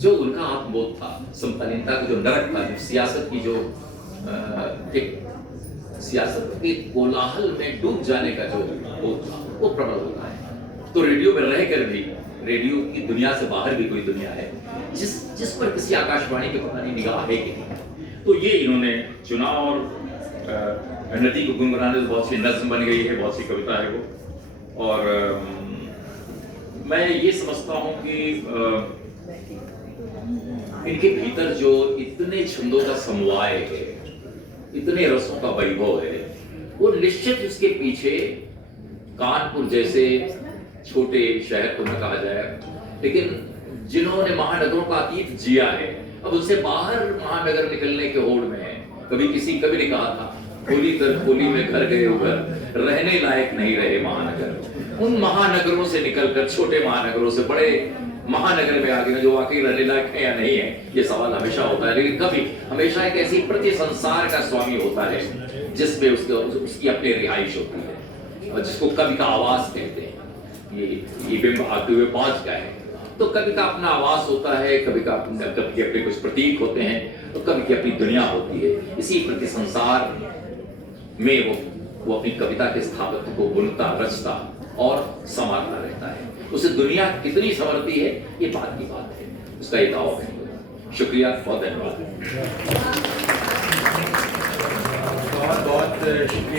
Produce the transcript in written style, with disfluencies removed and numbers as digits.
जो उनका आत्मबोध था, समकालीनता का जो नरक था, जो सियासत की जो एक सियासत के कोलाहल में डूब जाने का जो बोध था, वो प्रबल होता है। तो रेडियो में रहकर भी, रेडियो की दुनिया से बाहर भी कोई दुनिया है जिस पर किसी आकाशवाणी के पता नहीं निगाह है कि नहीं। तो ये इन्होंने चुना और नदी को गुनगुनाने से बहुत सी नज्म बन गई है, बहुत सी कविता है वो। और मैं ये समझता हूँ कि इनके भीतर जो इतने छंदों का समवाय है, इतने रसों का वैभव है, वो निश्चित इसके पीछे कानपुर जैसे छोटे शहर को न कहा जाए, लेकिन जिन्होंने महानगरों का अतीत जिया है, अब उनसे बाहर महानगर निकलने के होड़ में है। कभी ने कहा था, खोली दर खोली में घर गए उधर, रहने लायक नहीं रहे महानगर। उन महानगरों से निकलकर छोटे महानगरों से बड़े महानगर में आ गए, जो वाकई रहने लायक है या नहीं है, ये सवाल हमेशा होता है। लेकिन कभी हमेशा एक ऐसी प्रति संसार का स्वामी होता है जिसमें उसकी अपनी रिहाइश होती है, और जिसको कवि का आवास कहते हैं। ये बिंब आते हुए पहुंच गए हैं, तो कवि का अपना आवास होता है, कवि के अपने कुछ प्रतीक होते हैं, तो कवि की अपनी दुनिया होती है। इसी प्रति संसार में वो अपनी कविता के स्थापत्य को बुनता, रचता और संवारता रहता है। उसे दुनिया कितनी संवरती है, ये बात की बात है, उसका एक दावा है। शुक्रिया, बहुत धन्यवाद। बहुत बहुत शुक्रिया।